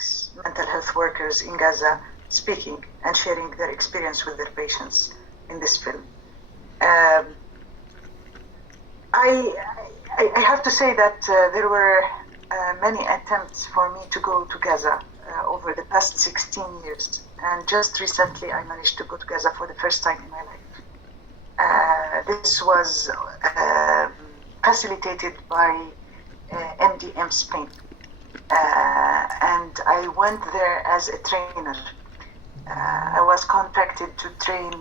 colleagues, mental health workers in Gaza, speaking and sharing their experience with their patients in this film. I have to say that there were many attempts for me to go to Gaza over the past 16 years. And just recently, I managed to go to Gaza for the first time in my life. This was facilitated by MDM Spain. And I went there as a trainer. I was contacted to train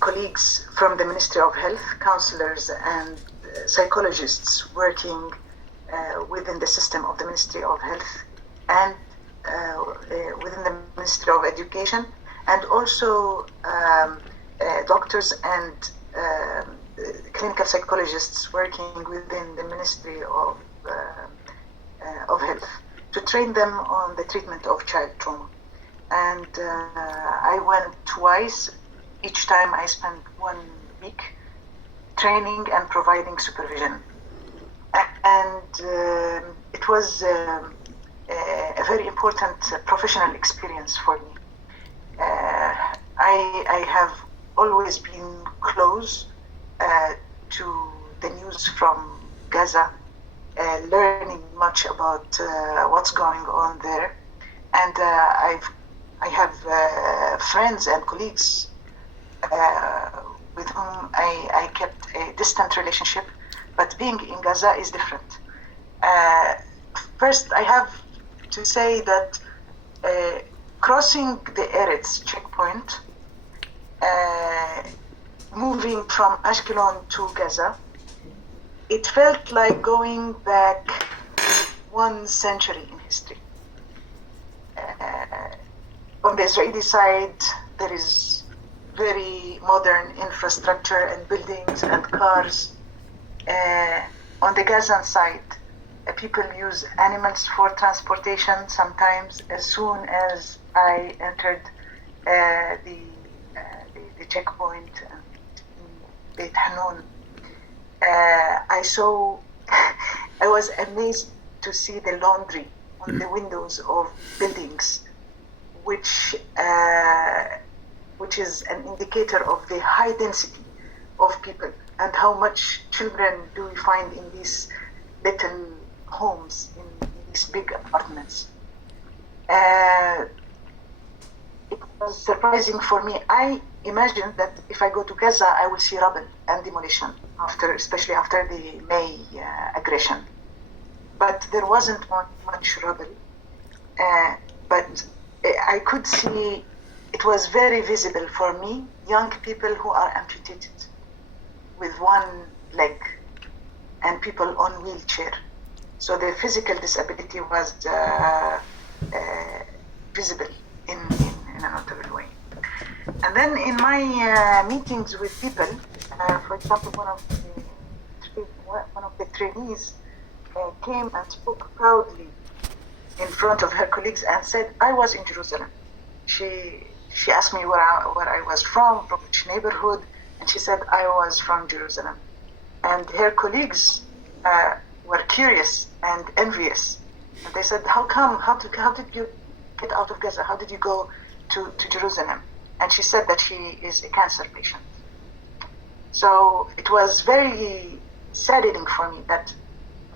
colleagues from the Ministry of Health, counselors and psychologists working within the system of the Ministry of Health and within the Ministry of Education, and also doctors and clinical psychologists working within the Ministry of Health to train them on the treatment of child trauma. And I went twice. Each time I spent 1 week training and providing supervision. And it was a very important professional experience for me. I have always been close to the news from Gaza, learning much about what's going on there. And I have friends and colleagues with whom I kept a distant relationship, but being in Gaza is different. First, I have to say that crossing the Eretz checkpoint, moving from Ashkelon to Gaza, it felt like going back 1 century in history. On the Israeli side, there is very modern infrastructure and buildings and cars. On the Gazan side, people use animals for transportation. Sometimes, as soon as I entered the checkpoint in Beit Hanun, I was amazed to see the laundry on the windows of buildings, which is an indicator of the high density of people and how much children do we find in these little homes, in these big apartments. It was surprising for me. I imagined that if I go to Gaza, I will see rubble and demolition, especially after the May aggression. But there wasn't much rubble. But I could see, it was very visible for me, young people who are amputated with 1 leg and people on wheelchair. So the physical disability was visible in a notable way. And then in my meetings with people, for example, one of the trainees came and spoke proudly in front of her colleagues and said, I was in Jerusalem. She asked me where I was from which neighborhood, and she said I was from Jerusalem. And her colleagues were curious and envious. And they said, how did you get out of Gaza? How did you go to Jerusalem? And she said that she is a cancer patient. So it was very saddening for me that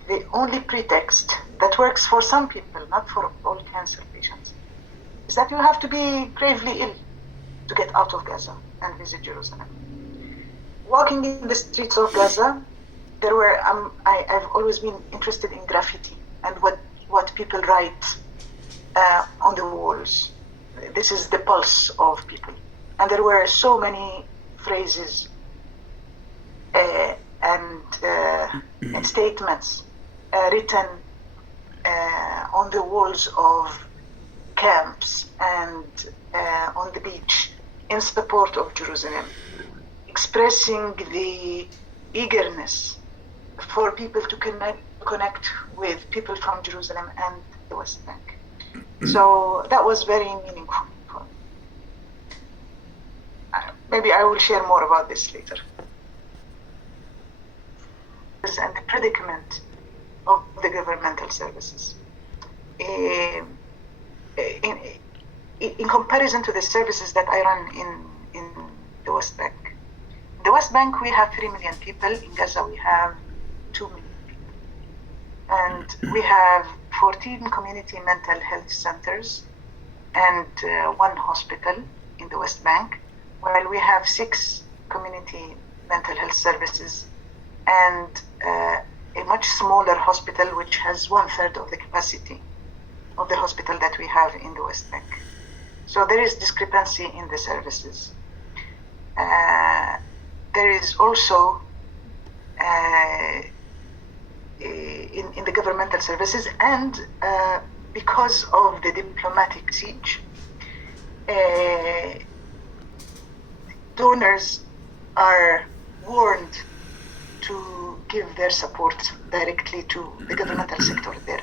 the only pretext that works for some people, not for all cancer patients, is that you have to be gravely ill to get out of Gaza and visit Jerusalem. Walking in the streets of Gaza, there were I've always been interested in graffiti and what people write on the walls. This is the pulse of people, and there were so many phrases and statements written on the walls of camps and on the beach in support of Jerusalem, expressing the eagerness for people to connect with people from Jerusalem and the West Bank. So that was very meaningful for me. Maybe I will share more about this later. And the predicament of the governmental services. in comparison to the services that I run in the West Bank. In the West Bank, we have 3 million people. In Gaza, we have 2 million people. And we have 14 community mental health centers and 1 hospital in the West Bank, while we have 6 community mental health services and a much smaller hospital which has 1/3 of the capacity of the hospital that we have in the West Bank. So there is discrepancy in the services. There is also in the governmental services, and because of the diplomatic siege, donors are warned to give their support directly to the governmental sector there.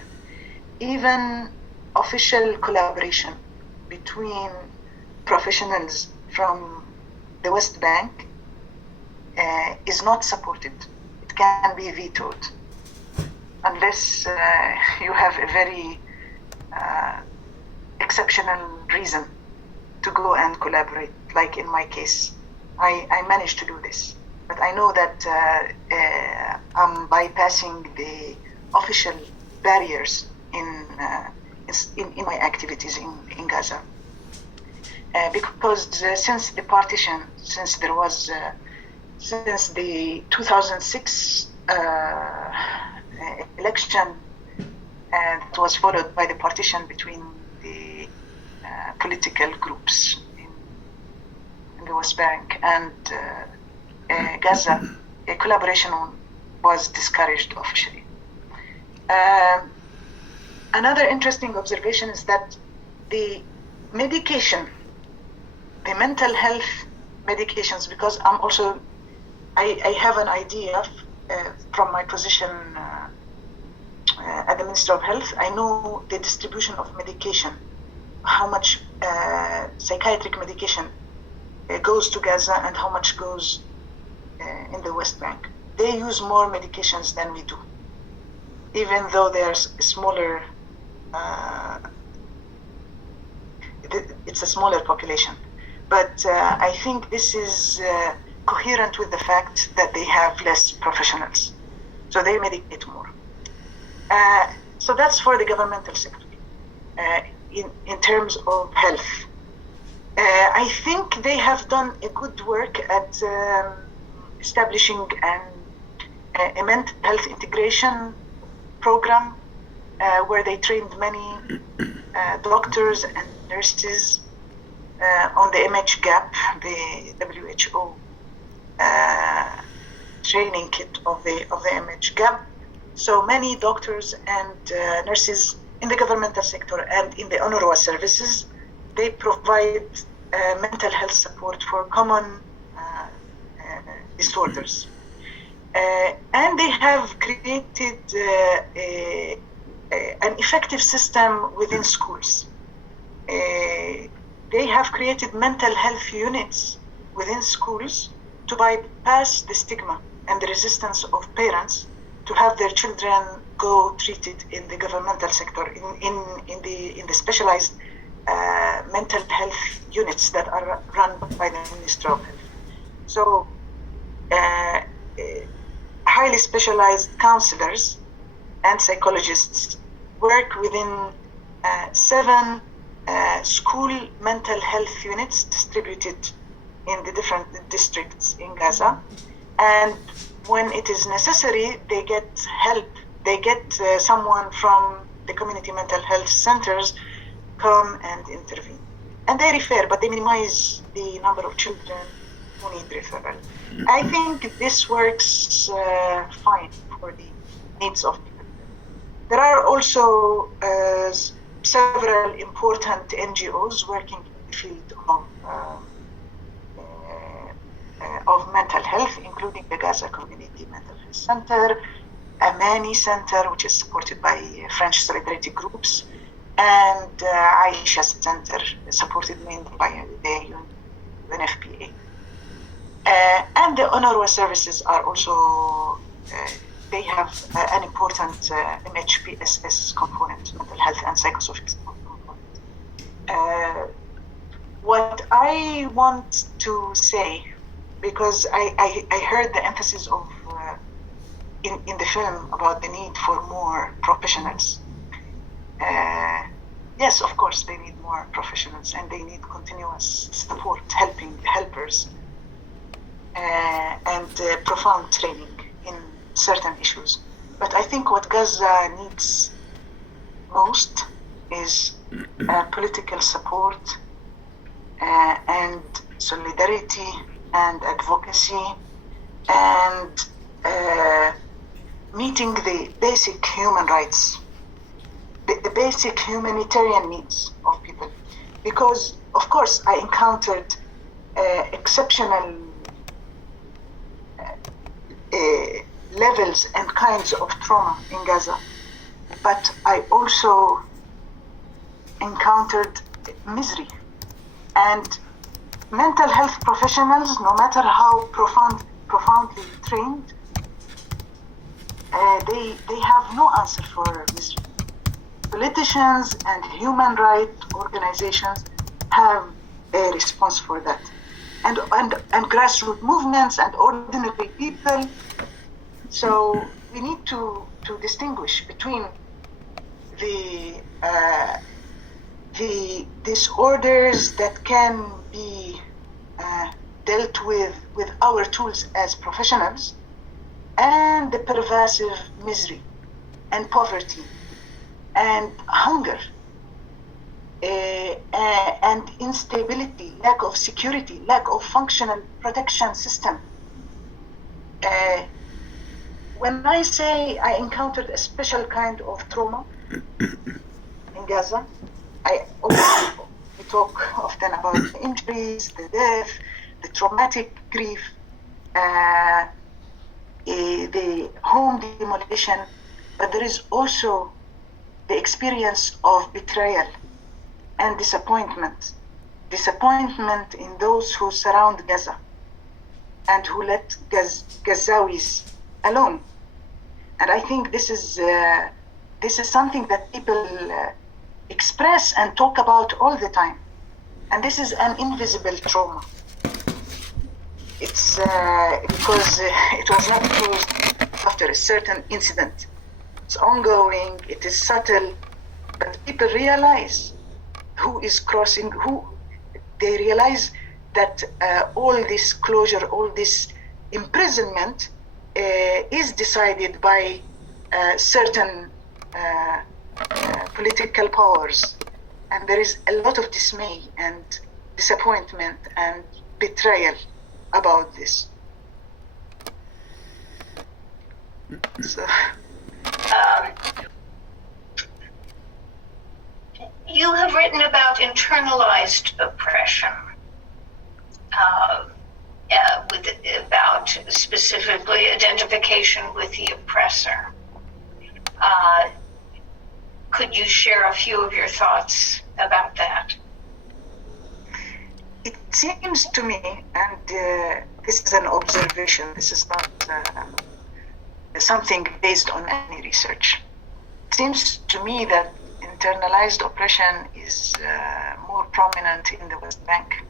Even official collaboration between professionals from the West Bank is not supported. It can be vetoed unless you have a very exceptional reason to go and collaborate. Like in my case, I managed to do this, but I know that I'm bypassing the official barriers in my activities in Gaza. Because since the partition, since the 2006 election that was followed by the partition between the political groups in the West Bank and Gaza, a collaboration was discouraged officially. Another interesting observation is that the medication, the mental health medications, because I have an idea from my position at the Ministry of Health. I know the distribution of medication, how much psychiatric medication goes to Gaza and how much goes in the West Bank. They use more medications than we do, even though there's smaller. It's a smaller population, but I think this is coherent with the fact that they have less professionals, so they medicate more. So that's for the governmental sector in terms of health. I think they have done a good work at establishing a mental health integration program where they trained many doctors and nurses on the MH gap, the WHO training kit of the MH gap. So many doctors and nurses in the governmental sector and in the UNRWA services, they provide mental health support for common disorders. And they have created an effective system within schools. They have created mental health units within schools to bypass the stigma and the resistance of parents to have their children go treated in the governmental sector, in the specialized mental health units that are run by the Ministry of Health. So highly specialized counselors and psychologists work within 7 school mental health units distributed in the different districts in Gaza. And when it is necessary, they get help. They get someone from the community mental health centers come and intervene. And they refer, but they minimize the number of children who need referral. I think this works fine for the needs of people. There are also several important NGOs working in the field of mental health, including the Gaza Community Mental Health Center, Amani Center, which is supported by French solidarity groups, and Aisha Center, supported mainly by the UNFPA. And the UNRWA services are also, they have an important MHPSS component, mental health and psychosocial support component. What I want to say, because I heard the emphasis of in the film about the need for more professionals. Yes, of course, they need more professionals and they need continuous support, helpers, and profound training in certain issues. But I think what Gaza needs most is political support and solidarity and advocacy and meeting the basic human rights, the basic humanitarian needs of people. Because, of course, I encountered exceptional levels and kinds of trauma in Gaza, but I also encountered misery. And mental health professionals, no matter how profoundly trained, they have no answer for misery. Politicians and human rights organizations have a response for that. And grassroots movements and ordinary people. So we need to distinguish between the disorders that can be dealt with our tools as professionals, and the pervasive misery and poverty and hunger and instability, lack of security, lack of functional protection system. When I say I encountered a special kind of trauma in Gaza, we talk often about the injuries, the death, the traumatic grief, the home demolition, but there is also the experience of betrayal and disappointment in those who surround Gaza and who let Gazawis alone. And I think this is something that people express and talk about all the time. And this is an invisible trauma. It's because it was not closed after a certain incident. It's ongoing, it is subtle, but people realize who is crossing, they realize that all this closure, all this imprisonment is decided by certain political powers. And there is a lot of dismay and disappointment and betrayal about this. So. You have written about internalized oppression, about specifically identification with the oppressor. Could you share a few of your thoughts about that? It seems to me, and this is an observation, this is not something based on any research. It seems to me that internalized oppression is more prominent in the West Bank,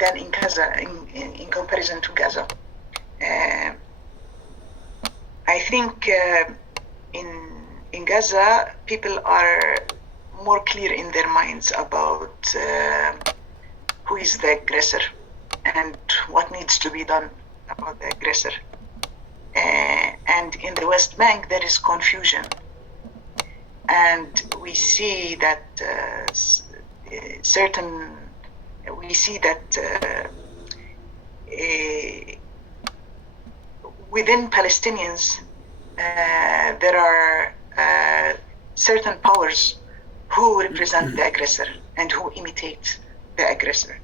than in Gaza, in comparison to Gaza. I think in Gaza, people are more clear in their minds about who is the aggressor and what needs to be done about the aggressor. And in the West Bank, there is confusion. And we see that within Palestinians, there are certain powers who represent the aggressor and who imitate the aggressor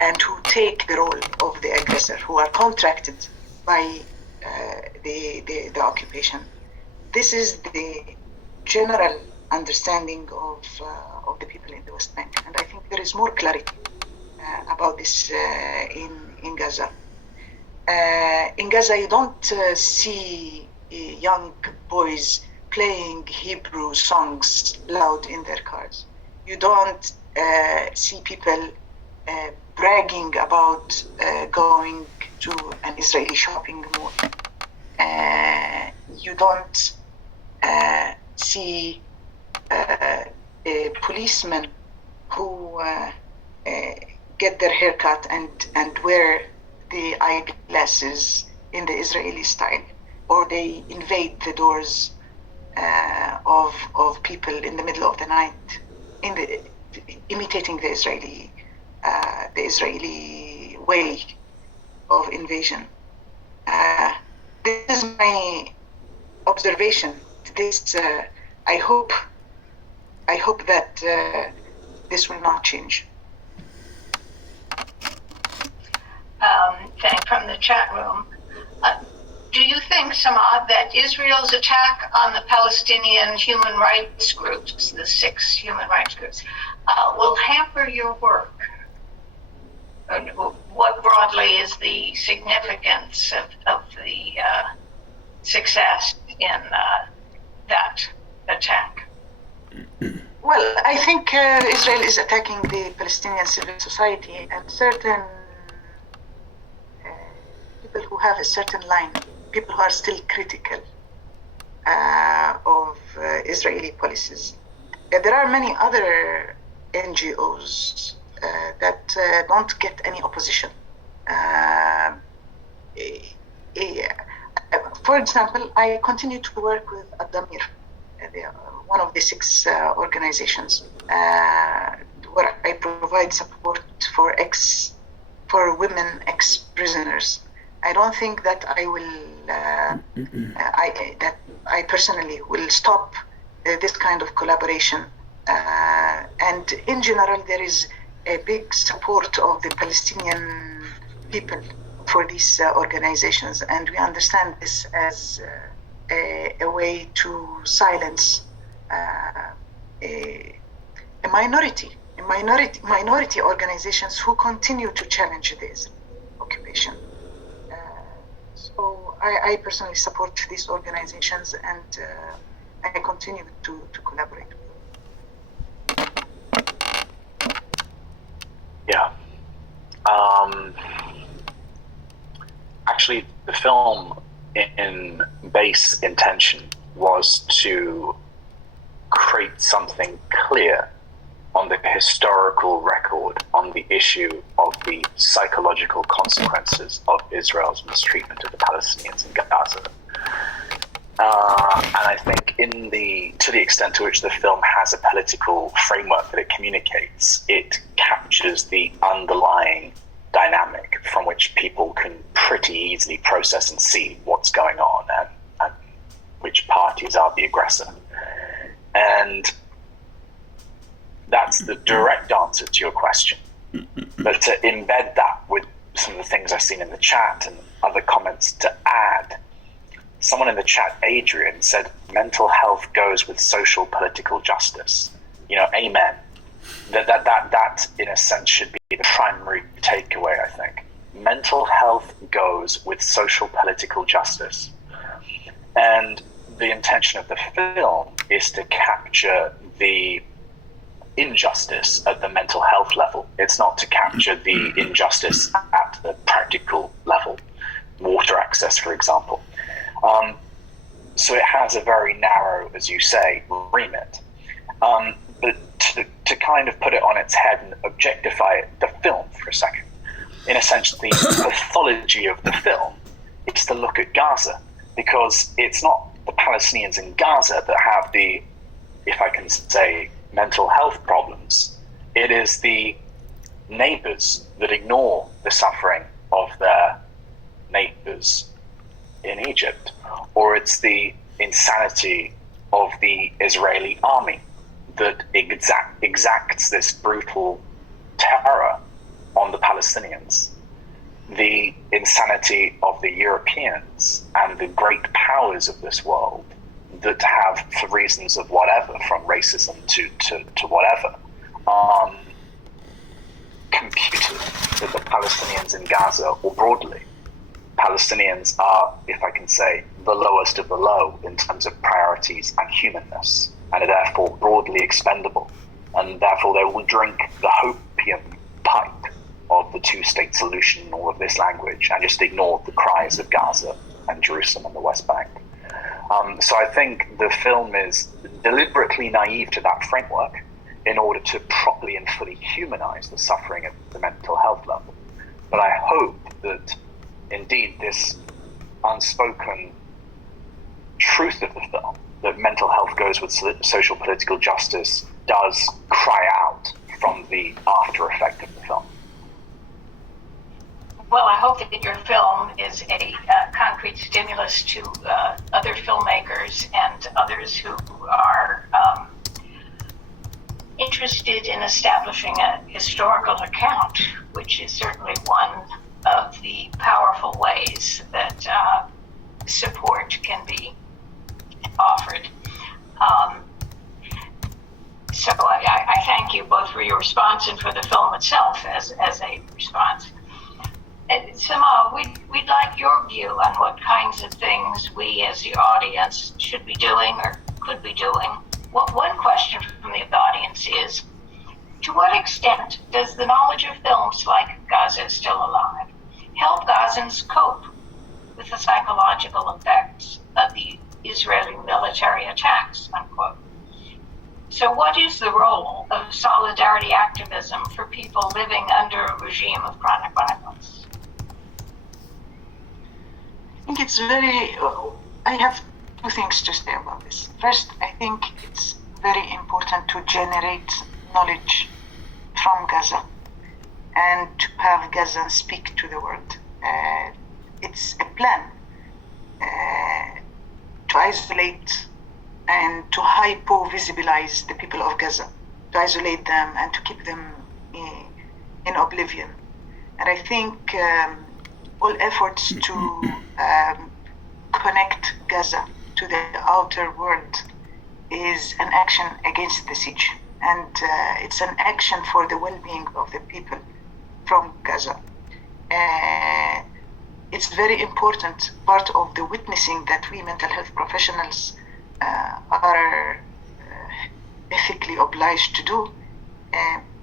and who take the role of the aggressor, who are contracted by the occupation. This is the general understanding of the people in the West Bank, and I think there is more clarity about this in Gaza. In Gaza, you don't see young boys playing Hebrew songs loud in their cars. You don't see people bragging about going to an Israeli shopping mall. You don't see policemen who get their haircut and wear the eyeglasses in the Israeli style, or they invade the doors of people in the middle of the night, imitating the Israeli way of invasion. This is my observation. This I hope that this will not change. From the chat room. Do you think, Samah, that Israel's attack on the Palestinian human rights groups, the 6 human rights groups, will hamper your work? What broadly is the significance of the success in that attack? Well, I think Israel is attacking the Palestinian civil society and certain people who have a certain line, people who are still critical of Israeli policies. There are many other NGOs that don't get any opposition. For example, I continue to work with Adamir, one of the 6 organizations, where I provide support for women ex-prisoners. I don't think that I personally will stop this kind of collaboration. And in general, there is a big support of the Palestinian people for these organizations, and we understand this as a way to silence minority organizations who continue to challenge this occupation. So I personally support these organizations, and I continue to collaborate with them. Yeah. Actually, the film in base intention was to create something clear on the historical record on the issue of the psychological consequences of Israel's mistreatment of the Palestinians in Gaza. And I think to the extent to which the film has a political framework that it communicates, it captures the underlying dynamic from which people can pretty easily process and see what's going on and which parties are the aggressor. And that's the direct answer to your question. But to embed that with some of the things I've seen in the chat and other comments to add, someone in the chat, Adrian, said mental health goes with social political justice. Amen. That in a sense should be the primary takeaway, I think. Mental health goes with social political justice. And the intention of the film is to capture the injustice at the mental health level. It's not to capture the injustice at the practical level, water access, for example. So it has a very narrow, as you say, remit. But to kind of put it on its head and objectify the film for a second, in a sense, the pathology of the film is to look at Gaza, because it's not the Palestinians in Gaza that have the, if I can say, mental health problems. It is the neighbors that ignore the suffering of their neighbors in Egypt, or it's the insanity of the Israeli army that exacts this brutal terror on the Palestinians, the insanity of the Europeans and the great powers of this world that have, for reasons of whatever, from racism to whatever, computed that the Palestinians in Gaza, or broadly, Palestinians are, if I can say, the lowest of the low in terms of priorities and humanness, and are therefore broadly expendable, and therefore they will drink the hopium pipe of the two-state solution in all of this language and just ignore the cries of Gaza and Jerusalem and the West Bank. So I think the film is deliberately naive to that framework in order to properly and fully humanize the suffering at the mental health level. But I hope that indeed this unspoken truth of the film, that mental health goes with social political justice, does cry out from the after effect of the film. Well, I hope that your film is a concrete stimulus to other filmmakers and others who are interested in establishing a historical account, which is certainly one of the powerful ways that support can be offered. So I thank you both for your response and for the film itself as a response. And Samah, we'd like your view on what kinds of things we as the audience should be doing or could be doing. One question from the audience is, to what extent does the knowledge of films like Gaza is Still Alive help Gazans cope with the psychological effects of the Israeli military attacks, unquote? So what is the role of solidarity activism for people living under a regime of chronic violence? I think it's I have two things to say about this. First, I think it's very important to generate knowledge from Gaza and to have Gazans speak to the world. It's a plan to isolate and to hypo-visibilize the people of Gaza, to isolate them and to keep them in oblivion. And I think all efforts to connect Gaza to the outer world is an action against the siege. And it's an action for the well-being of the people from Gaza. It's very important. Part of the witnessing that we mental health professionals are ethically obliged to do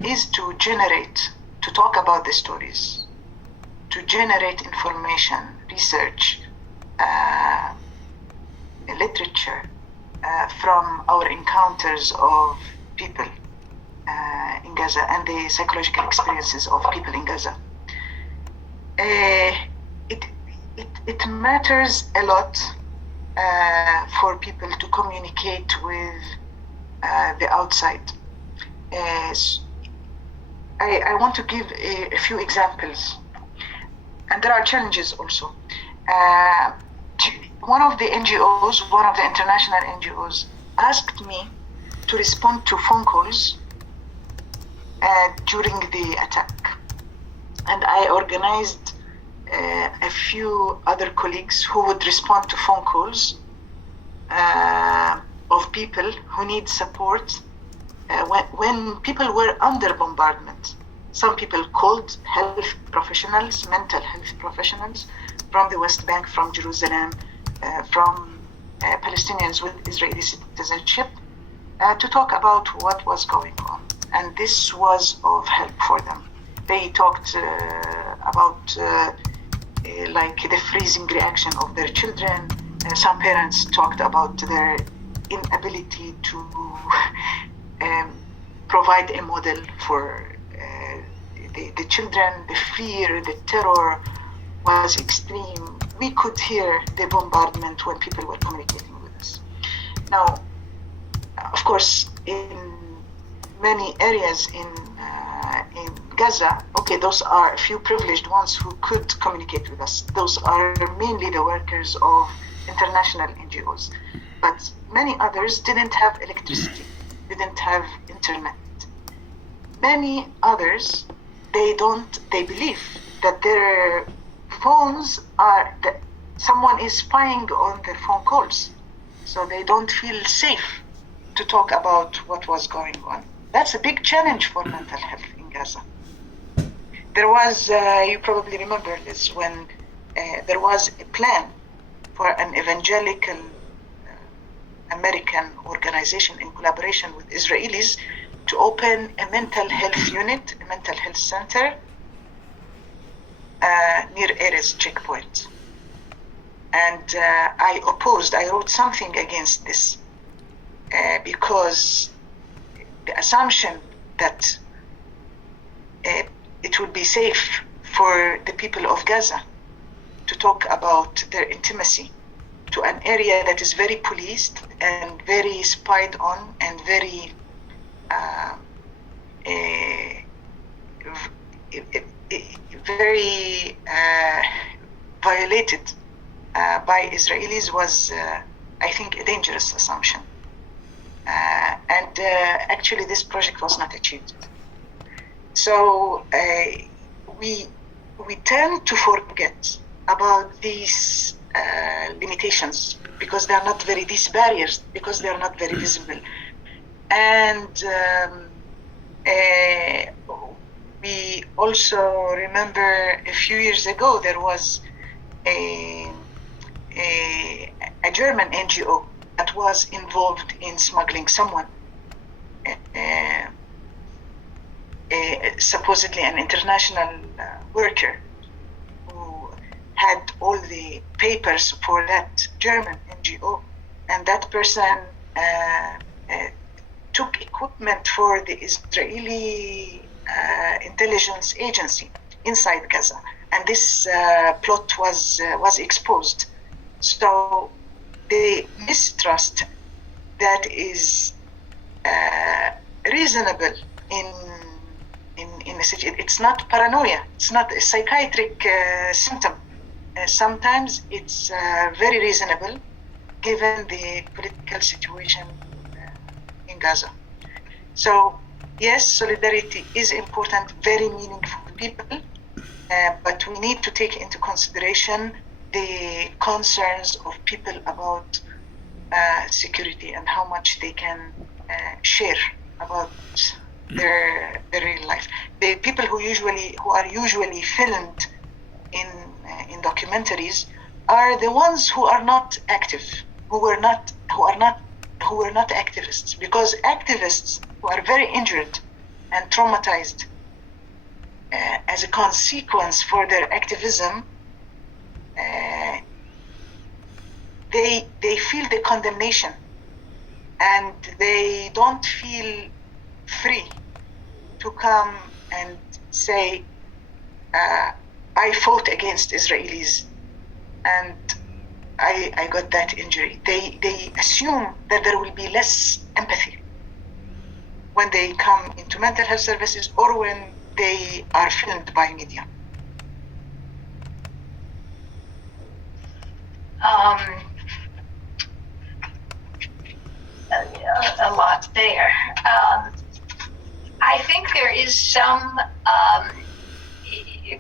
is to talk about the stories, to generate information, research, literature from our encounters of people in Gaza and the psychological experiences of people in Gaza. It matters a lot for people to communicate with the outside. I want to give a few examples, and there are challenges also. One of the international NGOs, asked me to respond to phone calls during the attack. And I organized a few other colleagues who would respond to phone calls of people who need support when people were under bombardment. Some people called health professionals, mental health professionals from the West Bank, from Jerusalem, from Palestinians with Israeli citizenship to talk about what was going on. And this was of help for them. They talked about like the freezing reaction of their children. Some parents talked about their inability to provide a model for the children. The fear, the terror was extreme. We could hear the bombardment when people were communicating with us. Now, of course, in many areas in Gaza, okay, those are a few privileged ones who could communicate with us. Those are mainly the workers of international NGOs. But many others didn't have electricity, didn't have internet. Many others, they believe that their phones that someone is spying on their phone calls. So they don't feel safe to talk about what was going on. That's a big challenge for mental health in Gaza. There was, you probably remember this, when there was a plan for an evangelical American organization in collaboration with Israelis to open a mental health unit, a mental health center near Erez checkpoint. And I wrote something against this because the assumption that it would be safe for the people of Gaza to talk about their intimacy to an area that is very policed and very spied on and very very violated by Israelis was, I think, a dangerous assumption. And actually this project was not achieved. So we tend to forget about these limitations because these barriers, because they are not very visible. And we also remember a few years ago there was a German NGO that was involved in smuggling someone, supposedly an international worker who had all the papers for that German NGO, and that person took equipment for the Israeli intelligence agency inside Gaza, and this plot was exposed. So the mistrust that is reasonable in a situation, it's not paranoia, it's not a psychiatric symptom. Sometimes it's very reasonable given the political situation in Gaza. So yes, solidarity is important, very meaningful to people, but we need to take into consideration the concerns of people about security and how much they can share about their real life. The people who are usually filmed in documentaries are the ones who are not active, who were not activists, because activists who are very injured and traumatized as a consequence for their activism, they feel the condemnation and they don't feel free to come and say, I fought against Israelis and I got that injury. They assume that there will be less empathy when they come into mental health services or when they are filmed by media. A lot there. I think there is some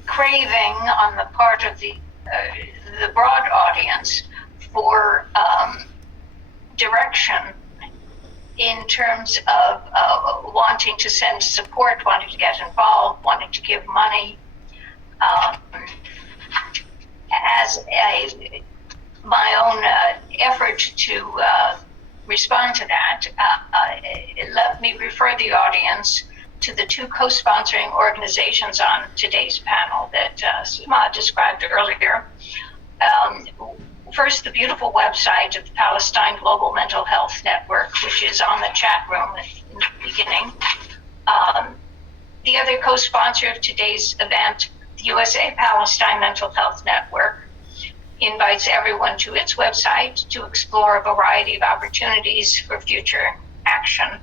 craving on the part of the broad audience for direction in terms of wanting to send support, wanting to get involved, wanting to give money. As my own effort to respond to that, let me refer the audience to the two co-sponsoring organizations on today's panel that Samah described earlier. First, the beautiful website of the Palestine Global Mental Health Network, which is on the chat room in the beginning. The other co-sponsor of today's event, the USA Palestine Mental Health Network, invites everyone to its website to explore a variety of opportunities for future action.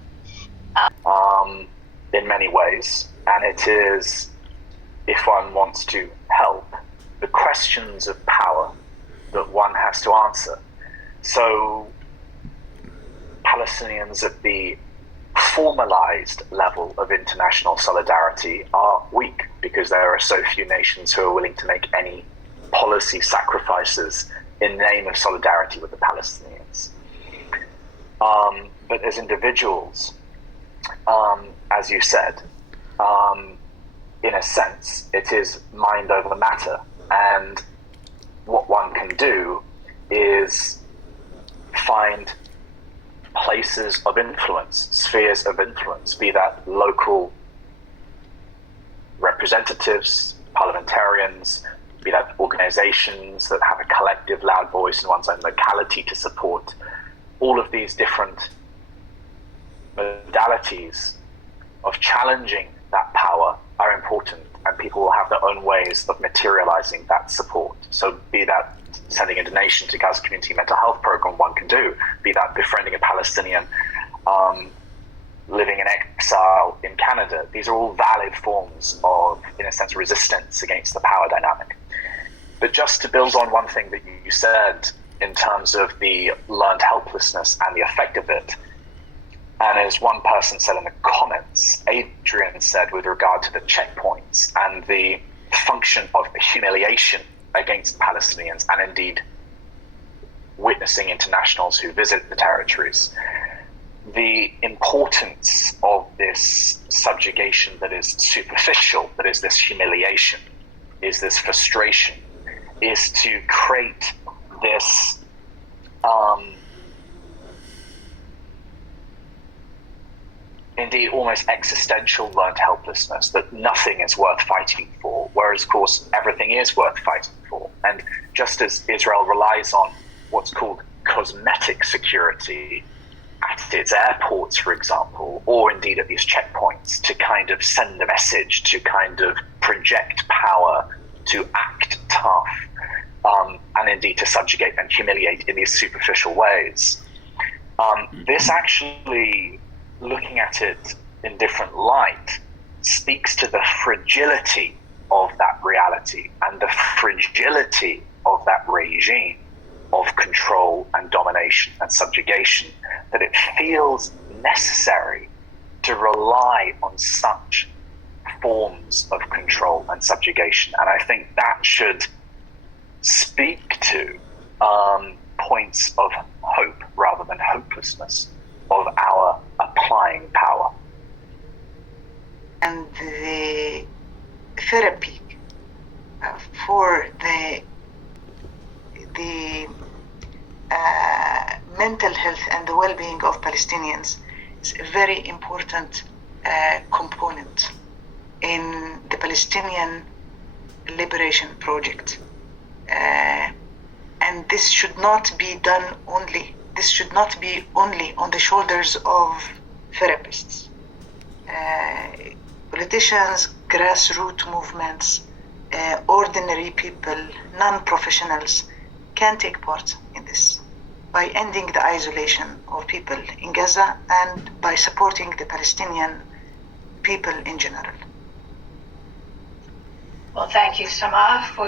In many ways, and it is, if one wants to help, the questions of power that one has to answer. So Palestinians at the formalized level of international solidarity are weak because there are so few nations who are willing to make any policy sacrifices in the name of solidarity with the Palestinians. But as individuals, as you said, in a sense, it is mind over matter. And what one can do is find places of influence, spheres of influence, be that local representatives, parliamentarians, be that organizations that have a collective loud voice in one's own locality to support. All of these different modalities of challenging that power are important, and people will have their own ways of materializing that support. So be that sending a donation to Gaza Community Mental Health Program, one can do, be that befriending a Palestinian living in exile in Canada. These are all valid forms of, in a sense, resistance against the power dynamic. But just to build on one thing that you said in terms of the learned helplessness and the effect of it, and as one person said in the comments, Adrian said with regard to the checkpoints and the function of humiliation against Palestinians, and indeed witnessing internationals who visit the territories, the importance of this subjugation that is superficial, that is this humiliation, is this frustration, is to create this indeed almost existential learned helplessness, that nothing is worth fighting for, whereas of course everything is worth fighting for. And just as Israel relies on what's called cosmetic security at its airports, for example, or indeed at these checkpoints, to kind of send a message, to kind of project power, to act tough, and indeed to subjugate and humiliate in these superficial ways. This actually, looking at it in different light, speaks to the fragility of that reality and the fragility of that regime of control and domination and subjugation, that it feels necessary to rely on such forms of control and subjugation. And I think that should speak to points of hope rather than hopelessness of our applying power. And the therapy for the mental health and the well-being of Palestinians is a very important component in the Palestinian Liberation Project. And this should not be only on the shoulders of therapists. Politicians, grassroots movements, ordinary people, non-professionals can take part in this by ending the isolation of people in Gaza and by supporting the Palestinian people in general. Well, thank you, Samah, for